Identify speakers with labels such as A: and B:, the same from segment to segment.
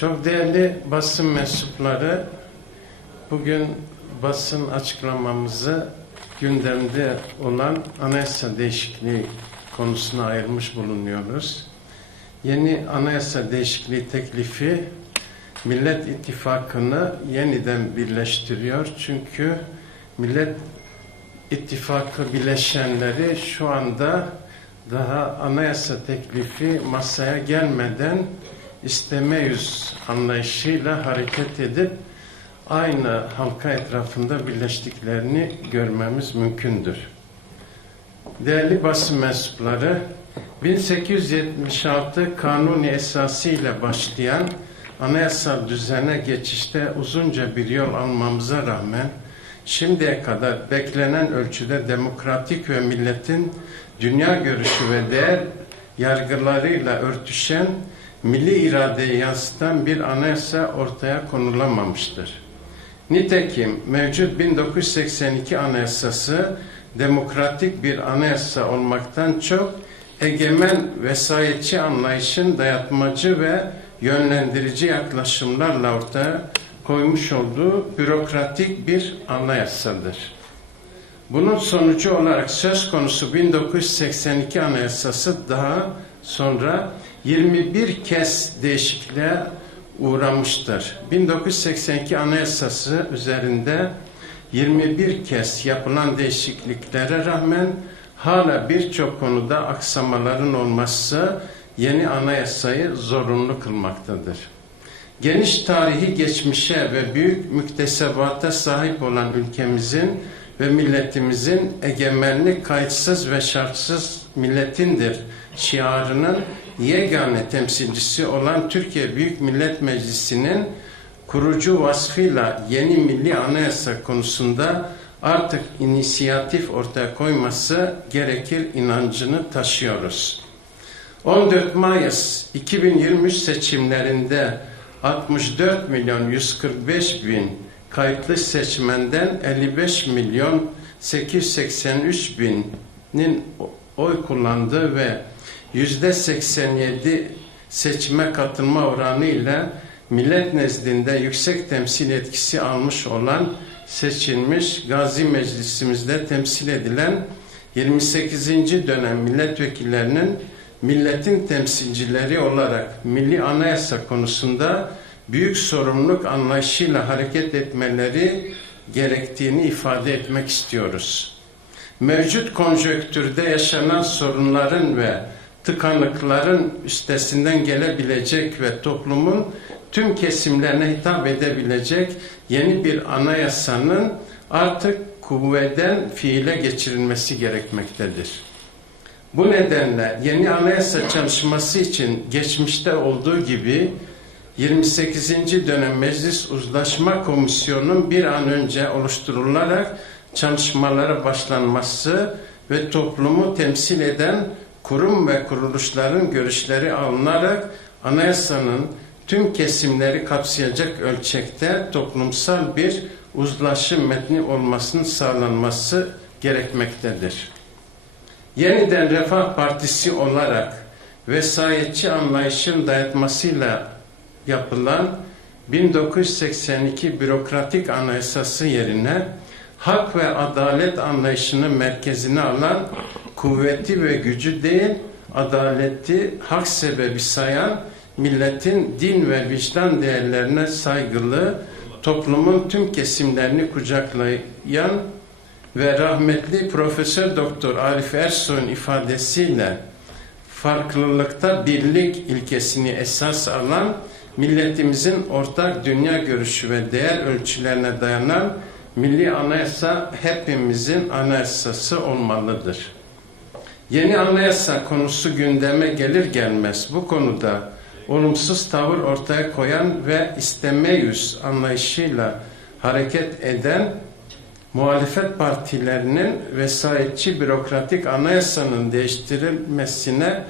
A: Çok değerli basın mensupları, bugün basın açıklamamızı gündemde olan anayasa değişikliği konusuna ayırmış bulunuyoruz. Yeni anayasa değişikliği teklifi Millet İttifakı'nı yeniden birleştiriyor. Çünkü Millet İttifakı bileşenleri şu anda daha anayasa teklifi masaya gelmeden isteme yüz anlayışıyla hareket edip aynı halka etrafında birleştiklerini görmemiz mümkündür. Değerli basın mensupları, 1876 kanuni esası ile başlayan anayasal düzene geçişte uzunca bir yol almamıza rağmen şimdiye kadar beklenen ölçüde demokratik ve milletin dünya görüşü ve değer yargılarıyla örtüşen milli iradeyi yansıtan bir anayasa ortaya konulamamıştır. Nitekim mevcut 1982 anayasası demokratik bir anayasa olmaktan çok egemen vesayetçi anlayışın dayatmacı ve yönlendirici yaklaşımlarla ortaya koymuş olduğu bürokratik bir anayasadır. Bunun sonucu olarak söz konusu 1982 anayasası daha sonra 21 kez değişikliğe uğramıştır. 1982 anayasası üzerinde 21 kez yapılan değişikliklere rağmen hala birçok konuda aksamaların olması yeni anayasayı zorunlu kılmaktadır. Geniş tarihi geçmişe ve büyük müktesebata sahip olan ülkemizin ve milletimizin egemenlik kayıtsız ve şartsız milletindir şiarının yegane temsilcisi olan Türkiye Büyük Millet Meclisi'nin kurucu vasfıyla yeni milli anayasa konusunda artık inisiyatif ortaya koyması gerekir inancını taşıyoruz. 14 Mayıs 2023 seçimlerinde 64 milyon 145 bin kayıtlı seçmenden 55 milyon 883 binin oy kullandığı ve yüzde 87 seçime katılma oranı ile millet nezdinde yüksek temsil etkisi almış olan seçilmiş Gazi Meclisimizde temsil edilen 28. dönem milletvekillerinin milletin temsilcileri olarak milli anayasa konusunda büyük sorumluluk anlayışıyla hareket etmeleri gerektiğini ifade etmek istiyoruz. Mevcut konjöktürde yaşanan sorunların ve tıkanıkların üstesinden gelebilecek ve toplumun tüm kesimlerine hitap edebilecek yeni bir anayasanın artık kuvveden fiile geçirilmesi gerekmektedir. Bu nedenle yeni anayasa çalışması için geçmişte olduğu gibi 28. dönem Meclis Uzlaşma Komisyonu'nun bir an önce oluşturularak çalışmalara başlanması ve toplumu temsil eden kurum ve kuruluşların görüşleri alınarak anayasanın tüm kesimleri kapsayacak ölçekte toplumsal bir uzlaşı metni olmasının sağlanması gerekmektedir. Yeniden Refah Partisi olarak vesayetçi anlayışın dayatmasıyla yapılan 1982 bürokratik anayasası yerine hak ve adalet anlayışını merkezine alan kuvveti ve gücü değil, adaleti hak sebebi sayan, milletin din ve vicdan değerlerine saygılı, toplumun tüm kesimlerini kucaklayan ve rahmetli Profesör Doktor Arif Ersoy'un ifadesiyle farklılıkta birlik ilkesini esas alan milletimizin ortak dünya görüşü ve değer ölçülerine dayanan milli anayasa hepimizin anayasası olmalıdır. Yeni anayasa konusu gündeme gelir gelmez bu konuda olumsuz tavır ortaya koyan ve isteme yüz anlayışıyla hareket eden muhalefet partilerinin vesayetçi bürokratik anayasanın değiştirilmesine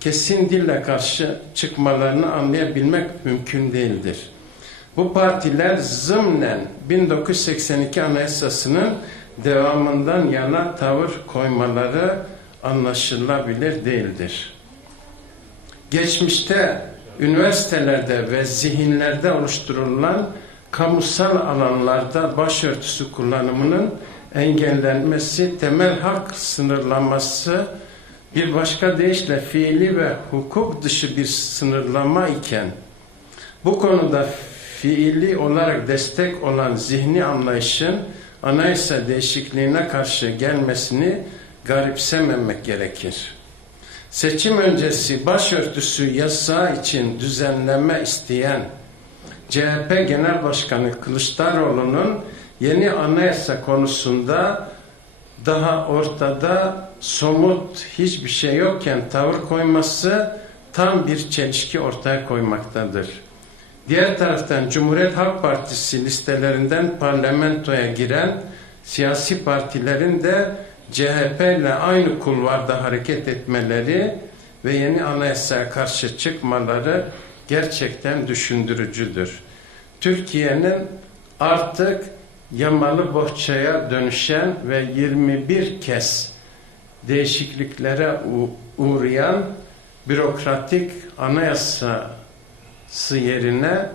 A: kesin dille karşı çıkmalarını anlayabilmek mümkün değildir. Bu partiler zımnen 1982 anayasasının devamından yana tavır koymaları anlaşılabilir değildir. Geçmişte üniversitelerde ve zihinlerde oluşturulan kamusal alanlarda başörtüsü kullanımının engellenmesi, temel hak sınırlanması bir başka deyişle fiili ve hukuk dışı bir sınırlama iken bu konuda fiili olarak destek olan zihni anlayışın anayasa değişikliğine karşı gelmesini garipsememek gerekir. Seçim öncesi başörtüsü yasağı için düzenleme isteyen CHP Genel Başkanı Kılıçdaroğlu'nun yeni anayasa konusunda daha ortada somut hiçbir şey yokken tavır koyması tam bir çelişki ortaya koymaktadır. Diğer taraftan Cumhuriyet Halk Partisi listelerinden parlamentoya giren siyasi partilerin de CHP ile aynı kulvarda hareket etmeleri ve yeni anayasaya karşı çıkmaları gerçekten düşündürücüdür. Türkiye'nin artık yamalı bohçaya dönüşen ve 21 kez değişikliklere uğrayan bürokratik anayasası yerine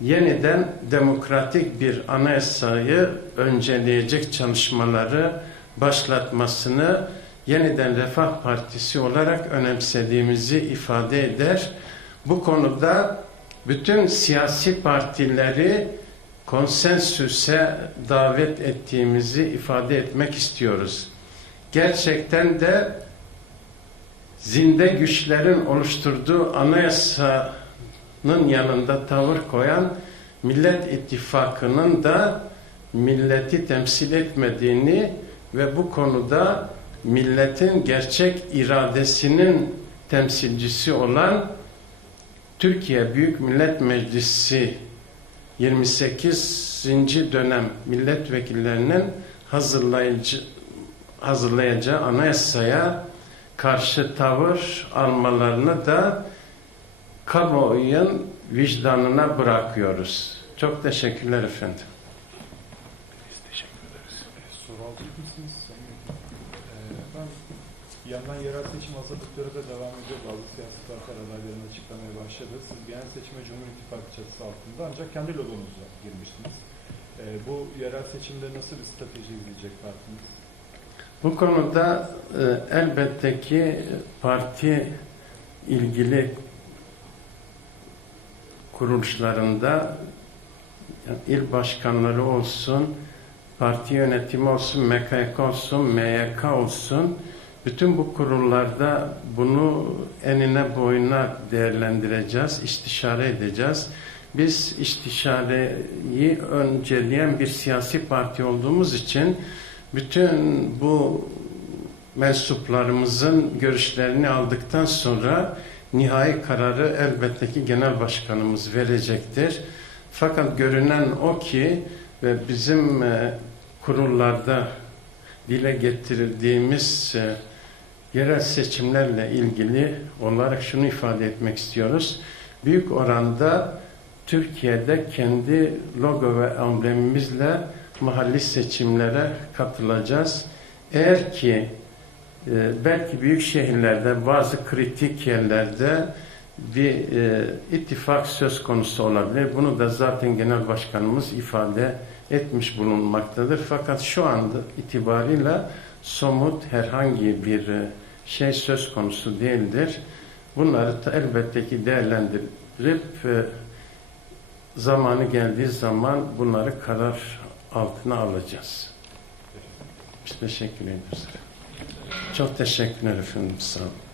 A: yeniden demokratik bir anayasayı önceleyecek çalışmaları başlatmasını yeniden Refah Partisi olarak önemsediğimizi ifade eder. Bu konuda bütün siyasi partileri konsensüse davet ettiğimizi ifade etmek istiyoruz. Gerçekten de zinde güçlerin oluşturduğu anayasanın yanında tavır koyan Millet İttifakı'nın da milleti temsil etmediğini ve bu konuda milletin gerçek iradesinin temsilcisi olan Türkiye Büyük Millet Meclisi 28. dönem milletvekillerinin hazırlayıcı hazırlayacağı anayasaya karşı tavır almalarını da kamuoyun vicdanına bırakıyoruz. Çok teşekkürler efendim.
B: Biz teşekkür ederiz.
C: Soru alacak mısınız? Ee, bir yandan yerel seçim hazırlıkları da devam ediyor. Bazı siyasi partiler adaylarını açıklamaya başladı. Siz genel seçime Cumhur İttifakı çatısı altında ancak kendi logonuzla girmiştiniz. Ee, bu yerel seçimde nasıl bir strateji izleyecek partiniz?
A: Bu konuda e, elbette ki parti ilgili kuruluşlarında yani il başkanları olsun, parti yönetimi olsun, MKK olsun, MYK olsun, bütün bu kurullarda bunu enine boyuna değerlendireceğiz, istişare edeceğiz. Biz istişareyi önceleyen bir siyasi parti olduğumuz için bütün bu mensuplarımızın görüşlerini aldıktan sonra nihai kararı elbette ki genel başkanımız verecektir. Fakat görünen o ki ve bizim e, kurullarda dile getirildiğimiz e, yerel seçimlerle ilgili olarak şunu ifade etmek istiyoruz. Büyük oranda Türkiye'de kendi logo ve amblemimizle mahalli seçimlere katılacağız. Eğer ki e, belki büyük şehirlerde bazı kritik yerlerde bir e, ittifak söz konusu olabilir. Bunu da zaten genel başkanımız ifade etmiş bulunmaktadır. Fakat şu anda itibarıyla somut herhangi bir e, şey söz konusu değildir. Bunları da elbette ki değerlendirip e, zamanı geldiği zaman bunları karar altına alacağız. Biz teşekkür ediyoruz. Çok teşekkürler efendim. Sağ olun.